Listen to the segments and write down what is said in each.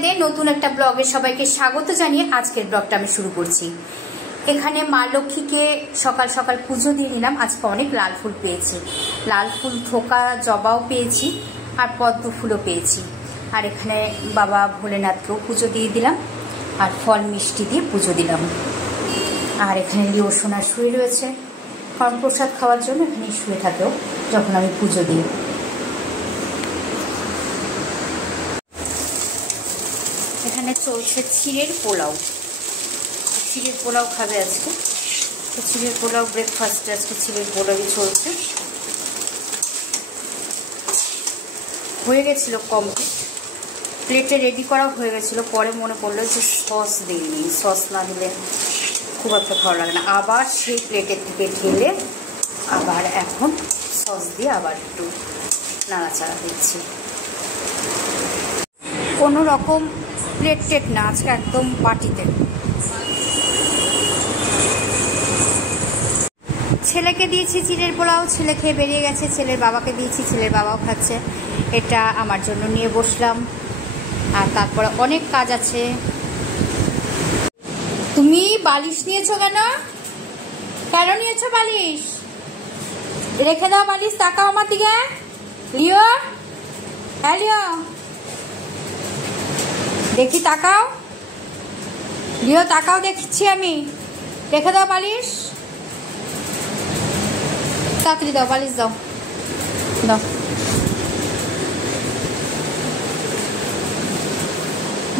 আপনাদের নতুন একটা ব্লগে সবাইকে স্বাগত জানিয়ে আজকের ব্লগটা আমি শুরু করছি। এখানে মা লক্ষ্মীকে সকাল সকাল পুজো দিয়ে নিলাম। আজকে অনেক লাল ফুল পেয়েছি, লাল ফুল থোকা জবাও পেয়েছি আর পদ্ম ফুলও পেয়েছি। আর এখানে বাবা ভোলেনাথকেও পুজো দিয়ে দিলাম আর ফল মিষ্টি দিয়ে পুজো দিলাম। আর এখানে লিও সোনা শুয়ে রয়েছে, কারণ প্রসাদ খাওয়ার জন্য এখানেই শুয়ে থাকেও যখন আমি পুজো দিই। এখানে চলছে চিড়ের পোলাও। চিড়ের পোলাও খাবে আজকে, তো চিড়ের পোলাও ব্রেকফাস্টে আজকে চিড়ের পোলাওই চলছে। হয়ে গেছিলো কমপ্লিট, প্লেটে রেডি করা হয়ে গেছিলো। পরে মনে পড়লো যে সস দিইনি, সস না দিলে খুব একটা ভালো লাগে না। আবার সেই প্লেটের থেকে ঢেলে আবার এখন সস দিয়ে আবার একটু নাড়াচাড়া দিচ্ছি। কোনো রকম প্লেট টেট না, আজকে একদম বাটিতে। ছেলেকে দিয়েছি চিড়ের পোলাও, ছেলে খেয়ে বেরিয়ে গেছে। ছেলের বাবাকে দিয়েছি, ছেলের বাবাও খাচ্ছে। এটা আমার জন্য নিয়ে বসলাম। আর তারপরে অনেক কাজ আছে। তুমি বালিশ নিয়েছো কেন? কেন নিয়েছো বালিশ? রেখে দাও বালিশ। তাকাও আমার দিকে। লিও, হ্যাঁ লিও, দেখি তাকাও। লিও তাকাও, দেখছি আমি। রেখে দাও বালিশ, তাড়াতাড়ি দাও বালিশ, দাও দাও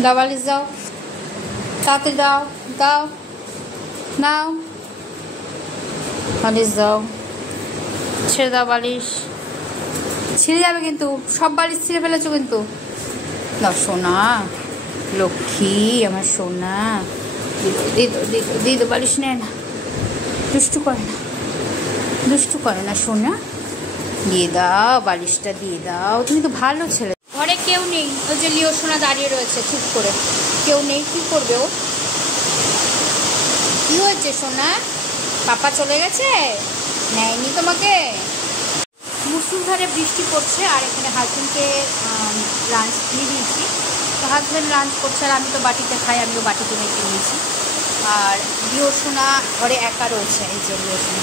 দাও বালিশ, দাও তাড়াতাড়ি, দাও দাও নাও বালিশ, দাও। ছেড়ে দাও বালিশ, ছিঁড়ে যাবে কিন্তু, সব বালিশ ছিঁড়ে ফেলেছো কিন্তু। দাও সোনা, লক্ষ্মী আমার সোনা, দিদো বালিশ নেয় না, দুষ্টু করে না, দুষ্টু করে না সোনা। দিয়ে দাও বালিশটা, দিয়ে দাও। তুমি তো ভালো ছেলে। ঘরে কেউ নেই, ওই যে লিও সোনা দাঁড়িয়ে রয়েছে চুপ করে। কেউ নেই, কি করবে ও? কি হয়েছে সোনা? পাপা চলে গেছে, নেয়নি তোমাকে? মুসুলধারে বৃষ্টি পড়ছে। আর এখানে হাজবেন্ডকে লাঞ্চ দিয়ে দিয়েছি। তো হাজবেন্ড লাঞ্চ করছে আর আমি তো বাটিতে খাই, আমিও বাটিতে মেখে নিয়েছি। আর লিও সোনা ঘরে একা রয়েছে। এই যে লিও সোনা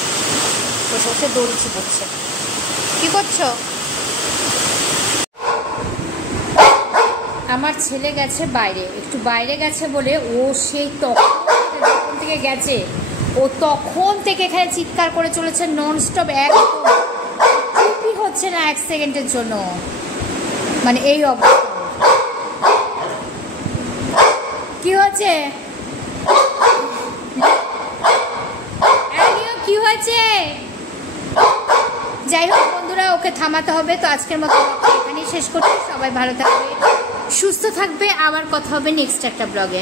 বসে বসে দৌড়িয়ে পড়ছে। কি করছো? আমার ছেলে গেছে বাইরে, একটু বাইরে গেছে বলে ও সেই তখন থেকে গেছে, ও তখন থেকে এখানে চিৎকার করে চলেছে ননস্টপ। একদম চুপই হচ্ছে না এক সেকেন্ডের জন্য, মানে এই অবস্থা। কি হচ্ছে? কি হয়েছে? যাই হোক বন্ধুরা, ওকে থামাতে হবে। তো আজকের মতো এখানেই শেষ করছি। সবাই ভালো থাকবে, সুস্থ থাকবে। আবার কথা হবে নেক্সট একটা ব্লগে।